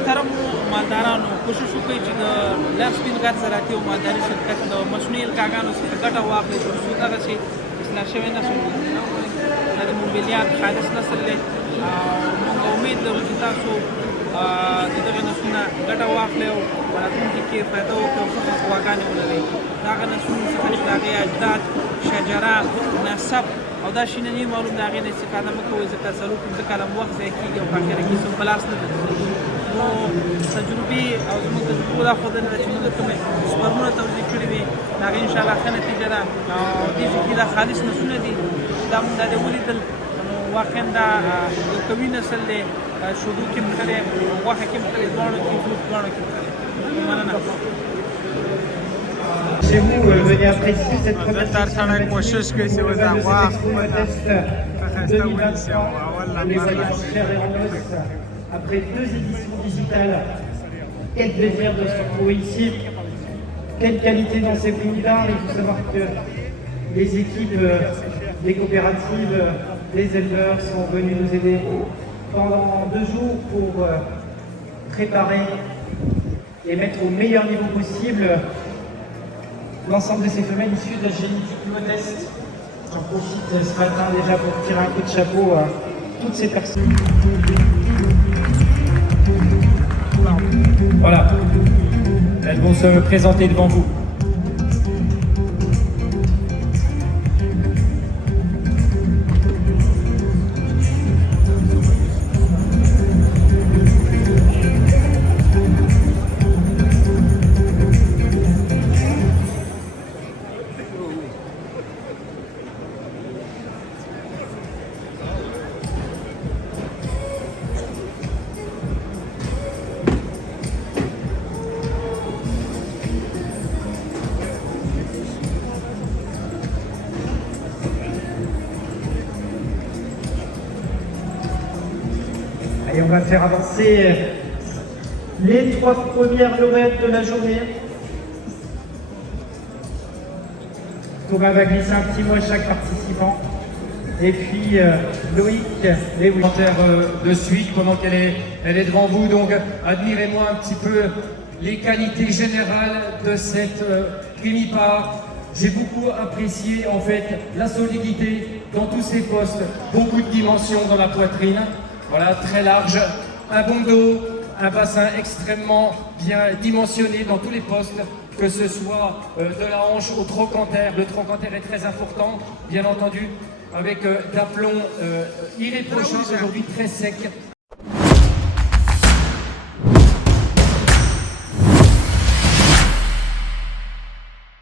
محترمو مالدارانو کوشش وکړئ چې د لفظ سپین غر زراعتي او مالداري شرکت د مصنوعي القاګانو څخه ګټه واخلئ تر څو دغسې اصلاح شوی نسل دا د موبیلیات خالص نسل دی موږ امید لرو چې تاسو د دغه نسلونه ګټه واخلئ او په راتلونکي کې فایده وکړئ او ښه غواګانې ولرئ د هغه نسلونو څخه چې د هغې اجداد شجره نسب او دا شي نه نه معلوم د هغې نه استفاده مه کوئ ځکه 4-5 کاله مو وخت ضایع کېږي او په اخره کې څوک په لاس نه درځي نو تجربې او زموږ تجربو دا ښودنه ده چې موږ کومې سپرمونه توضیح کړي وي د هغې انشاءالله ښه نتیجه ده او دې کې دا خالص نسلونه دي دا موږ دا دې ولیدل نو واقعا دا یو قوي نسل دی شودو کې هم ښه دی غوښه کې هم ښه دی دواړو کې دواړو کې هم ښه دی مننه Chez vous, venez apprécier cette première session de test 2023 les Alliances Chair et Os. Après 2 éditions digitales, quel plaisir de se retrouver ici. Quelle qualité dans ces pays-là. Il faut savoir que les équipes des coopératives, des éleveurs sont venus nous aider pendant 2 jours pour préparer et mettre au meilleur niveau possible l'ensemble de ces femelles issues de la génétique modeste. J'en profite ce matin déjà pour tirer un coup de chapeau à toutes ces personnes. Voilà, elles vont se présenter devant vous. Et on va faire avancer les 3 premières lauréates de la journée. Thomas va glisser un petit mot à chaque participant. Et puis Loïc, les commentaires de suite pendant qu'elle est devant vous. Donc admirez-moi un petit peu les qualités générales de cette primipare. J'ai beaucoup apprécié en fait la solidité dans tous ces postes, beaucoup de dimensions dans la poitrine. Voilà, très large, un bon dos, un bassin extrêmement bien dimensionné dans tous les postes, que ce soit de la hanche au trochanter. Le trochanter est très important, bien entendu, avec d'aplomb irréprochable, aujourd'hui très sec.